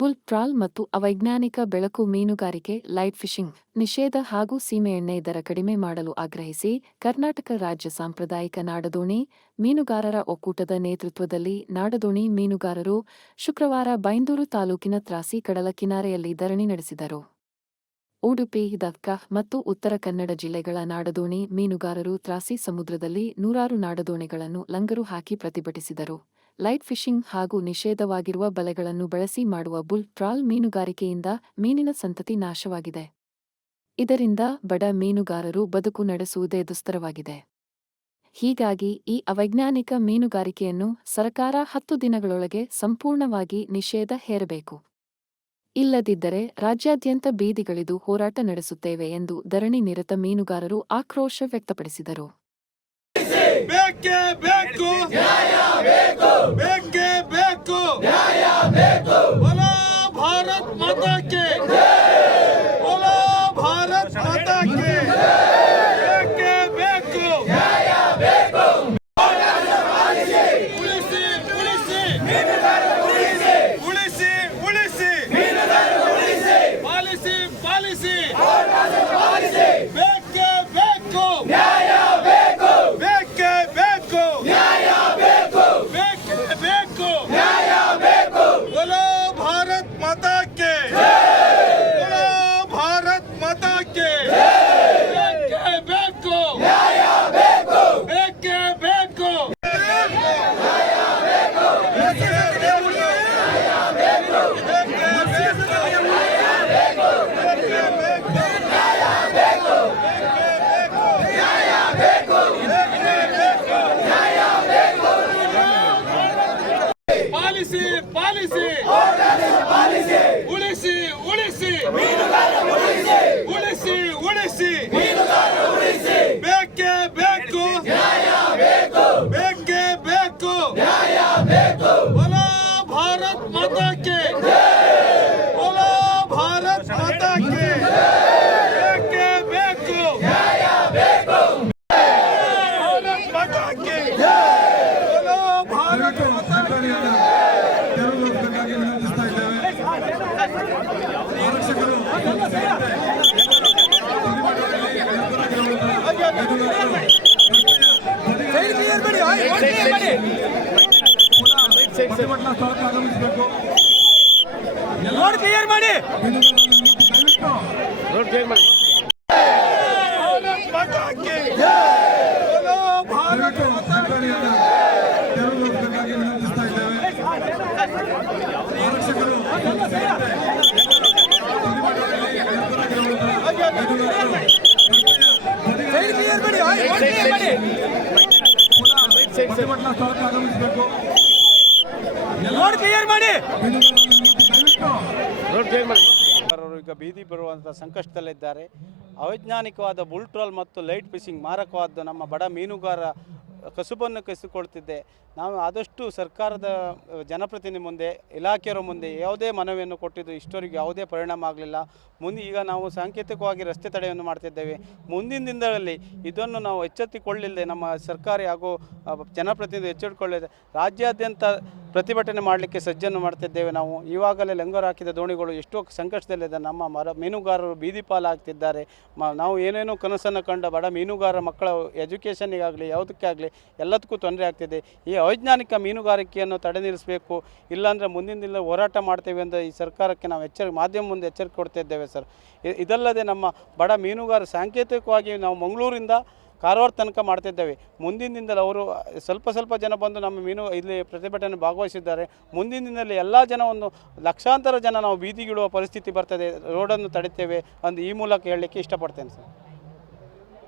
Bull trawl ಮತ್ತು ಅವೈಜ್ಞಾನಿಕ ಬೆಳಕು ಮೀನುಗಾರಿಕೆ ಲೈಟ್ ಫಿಶಿಂಗ್ ನಿಷೇಧ ಹಾಗೂ ಸೀಮೆಎಣ್ಣೆ ದರ ಕಡಿಮೆ ಮಾಡಲು ಆಗ್ರಹಿಸಿ ಕರ್ನಾಟಕ ರಾಜ್ಯ ಸಾಂಪ್ರದಾಯಿಕ ನಾಡದೋಣಿ ಮೀನುಗಾರರ ಒಕ್ಕೂಟದ ನೇತೃತ್ವದಲ್ಲಿ ನಾಡದೋಣಿ ಮೀನುಗಾರರು ಶುಕ್ರವಾರ ಬೈಂದೂರು ತಾಲೂಕಿನ ತ್ರಾಸಿ ಕಡಲ ಕಿನಾರೆಯಲ್ಲಿ ಧರಣಿ ನಡೆಸಿದರು. ಉಡುಪಿ, ದಕ್ಕ ಮತ್ತು ಉತ್ತರ ಕನ್ನಡ ಜಿಲ್ಲೆಗಳ ನಾಡದೋಣಿ ಮೀನುಗಾರರು ತ್ರಾಸಿ ಸಮುದ್ರದಲ್ಲಿ ನೂರಾರು ನಾಡದೋಣಿಗಳನ್ನು ಲಂಗರು ಹಾಕಿ ಪ್ರತಿಭಟಿಸಿದರು. ಲೈಟ್ ಫಿಶಿಂಗ್ ಹಾಗೂ ನಿಷೇಧವಾಗಿರುವ ಬಲೆಗಳನ್ನು ಬಳಸಿ ಮಾಡುವ ಬುಲ್ ಟ್ರಾಲ್ ಮೀನುಗಾರಿಕೆಯಿಂದ ಮೀನಿನ ಸಂತತಿ ನಾಶವಾಗಿದೆ. ಇದರಿಂದ ಬಡ ಮೀನುಗಾರರು ಬದುಕು ನಡೆಸುವುದೇ ದುಸ್ತರವಾಗಿದೆ. ಹೀಗಾಗಿ ಈ ಅವೈಜ್ಞಾನಿಕ ಮೀನುಗಾರಿಕೆಯನ್ನು ಸರ್ಕಾರ 10 ದಿನಗಳೊಳಗೆ ಸಂಪೂರ್ಣವಾಗಿ ನಿಷೇಧ ಹೇರಬೇಕು. ಇಲ್ಲದಿದ್ದರೆ ರಾಜ್ಯಾದ್ಯಂತ ಬೀದಿಗಿಳಿದು ಹೋರಾಟ ನಡೆಸುತ್ತೇವೆ ಎಂದು ಧರಣಿ ನಿರತ ಮೀನುಗಾರರು ಆಕ್ರೋಶ ವ್ಯಕ್ತಪಡಿಸಿದರು. ಬೇಕೇ ಬೇಕು ನ್ಯಾಯ ಬೇಕು, ಬೇಕೇ ಬೇಕು ನ್ಯಾಯ ಬೇಕು. बोलो भारत माता की जय, बोलो भारत माता की जय. ಬೇಕೇ ಬೇಕು ನ್ಯಾಯ ಬೇಕು. ಉಳಿಸಿ ಉಳಿಸಿ ಮೀನುಗಾರರ ಉಳಿಸಿ, ಉಳಿಸಿ ಉಳಿಸಿ ಮೀನುಗಾರರ ಉಳಿಸಿ, ಪಾಲಿಸಿ ಪಾಲಿಸಿ ಪಾಲಿಸಿ. ಬೇಕೇ ಬೇಕು ನ್ಯಾಯ ಬೇಕು, ಬೇಕೇ ಬೇಕು ನ್ಯಾಯ ಬೇಕು, ಬೇಕೇ ಬೇಕು ನ್ಯಾಯ ಬೇಕು. बोलो भारत माता के जय, बोलो भारत माता के जय. ಬೇಕೇ ಬೇಕು ನ್ಯಾಯ ಬೇಕು, ಬೇಕೇ ಬೇಕು ನ್ಯಾಯ ಬೇಕು, ಬೇಕೇ ಬೇಕು ನ್ಯಾಯ ಬೇಕು, ಬೇಕೇ ಬೇಕು ನ್ಯಾಯ ಬೇಕು, ಬೇಕೇ ಬೇಕು ನ್ಯಾಯ ಬೇಕು, ಬೇಕೇ ಬೇಕು ನ್ಯಾಯ ಬೇಕು, ಬೇಕೇ ಬೇಕು ನ್ಯಾಯ ಬೇಕು. ಪಾಲಿಸಿ ಪಾಲಿಸಿ ಪಾಲಿಸಿ, ಉಳಿಸಿ ಉಳಿಸಿ ಮೀನುಗಾರರ ಉಳಿಸಿ, ಉಳಿಸಿ ಉಳಿಸಿ ಮೀನುಗಾರರ ಉಳಿಸಿ. ಬೇಕೇ ಬೇಕು ನ್ಯಾಯ ಬೇಕು, ಬೇಕೇ ಬೇಕು ನ್ಯಾಯ ಬೇಕು. बोलो भारत माता के जय, बोलो भारत माता के जय. ಬೇಕೇ ಬೇಕು ನ್ಯಾಯ ಬೇಕು, भारत माता के जय, बोलो भारत माता के ಪ್ರತಿಭಟನಾ ಸ್ಥಳಕ್ಕೆ ಆಗಮಿಸಬೇಕು. ರೋಡ್ ಕ್ಲಿಯರ್ ಮಾಡಿ. भारत माता के जय, बोलो भारत माता के ತೆರವುಗೊಳಿಸಬೇಕಾಗಿ ವಿನಂತಿಸ್ತಾ ಇದ್ದೇವೆ. ಆರಕ್ಷಕರು ಪ್ರತಿಭಟನಾ ಸ್ಥಳಕ್ಕೆ ಆಗಮಿಸಬೇಕು. ರೋಡ್ ಕ್ಲಿಯರ್ ಮಾಡಿ. ಈಗ ಬೀದಿ ಬರುವಂಥ ಸಂಕಷ್ಟದಲ್ಲಿದ್ದಾರೆ. ಅವೈಜ್ಞಾನಿಕವಾದ ಬುಲ್ ಟ್ರಾಲ್ ಮತ್ತು ಲೈಟ್ ಫಿಶಿಂಗ್ ಮಾರಕವಾದ ನಮ್ಮ ಬಡ ಮೀನುಗಾರ ಕಸುಬನ್ನು ಕಸಿಕೊಳ್ತಿದ್ದೆ. ನಾವು ಆದಷ್ಟು ಸರ್ಕಾರದ ಜನಪ್ರತಿನಿಧಿ ಮುಂದೆ, ಇಲಾಖೆಯವರ ಮುಂದೆ ಯಾವುದೇ ಮನವಿಯನ್ನು ಕೊಟ್ಟಿದ್ದು ಇಷ್ಟವರೆಗೆ ಯಾವುದೇ ಪರಿಣಾಮ ಆಗಲಿಲ್ಲ. ಈಗ ನಾವು ಸಾಂಕೇತಿಕವಾಗಿ ರಸ್ತೆ ತಡೆಯನ್ನು ಮಾಡ್ತಿದ್ದೇವೆ. ಮುಂದಿನ ದಿನಗಳಲ್ಲಿ ಇದನ್ನು ನಾವು ಎಚ್ಚೆತ್ತುಕೊಳ್ಳಿಲ್ಲದೆ ನಮ್ಮ ಸರ್ಕಾರಿ ಹಾಗೂ ಜನಪ್ರತಿನಿಧಿ ಎಚ್ಚೆತ್ತುಕೊಳ್ಳದೆ ರಾಜ್ಯಾದ್ಯಂತ ಪ್ರತಿಭಟನೆ ಮಾಡಲಿಕ್ಕೆ ಸಜ್ಜನ್ನು ಮಾಡ್ತಿದ್ದೇವೆ. ನಾವು ಈವಾಗಲೇ ಲಂಗರು ಹಾಕಿದ ದೋಣಿಗಳು ಎಷ್ಟೋ ಸಂಕಷ್ಟದಲ್ಲಿದೆ. ನಮ್ಮ ಮೀನುಗಾರರು ಬೀದಿ ಪಾಲಾಗ್ತಿದ್ದಾರೆ. ನಾವು ಏನೇನೋ ಕನಸನ್ನು ಕಂಡ ಬಡ ಮೀನುಗಾರರ ಮಕ್ಕಳ ಎಜುಕೇಷನ್ನಿಗಾಗಲಿ ಯಾವುದಕ್ಕೆ ಆಗಲಿ ಎಲ್ಲದಕ್ಕೂ ತೊಂದರೆ ಆಗ್ತಿದೆ. ಈ ಅವೈಜ್ಞಾನಿಕ ಮೀನುಗಾರಿಕೆಯನ್ನು ತಡೆ ನಿಲ್ಲಿಸಬೇಕು, ಇಲ್ಲಾಂದರೆ ಮುಂದಿನ ದಿನ ಹೋರಾಟ ಮಾಡ್ತೇವೆ ಅಂತ ಈ ಸರ್ಕಾರಕ್ಕೆ ನಾವು ಮಾಧ್ಯಮ ಮುಂದೆ ಎಚ್ಚರಿಕೆ ಕೊಡ್ತಾ ಇದ್ದೇವೆ ಸರ್. ಇದಲ್ಲದೆ ನಮ್ಮ ಬಡ ಮೀನುಗಾರ ಸಾಂಕೇತಿಕವಾಗಿ ನಾವು ಮಂಗಳೂರಿಂದ ಕಾರವಾರ ತನಕ ಮಾಡ್ತಿದ್ದೇವೆ. ಮುಂದಿನ ದಿನದಲ್ಲಿ ಅವರು ಸ್ವಲ್ಪ ಜನ ಬಂದು ನಮ್ಮ ಇಲ್ಲಿ ಪ್ರತಿಭಟನೆ ಭಾಗವಹಿಸಿದ್ದಾರೆ. ಮುಂದಿನ ದಿನದಲ್ಲಿ ಎಲ್ಲ ಜನ ಲಕ್ಷಾಂತರ ಜನ ನಾವು ಬೀದಿಗಿಳುವ ಪರಿಸ್ಥಿತಿ ಬರ್ತದೆ. ರೋಡನ್ನು ತಡಿತೇವೆ ಅಂತ ಈ ಮೂಲಕ ಹೇಳಲಿಕ್ಕೆ ಇಷ್ಟಪಡ್ತೇನೆ ಸರ್.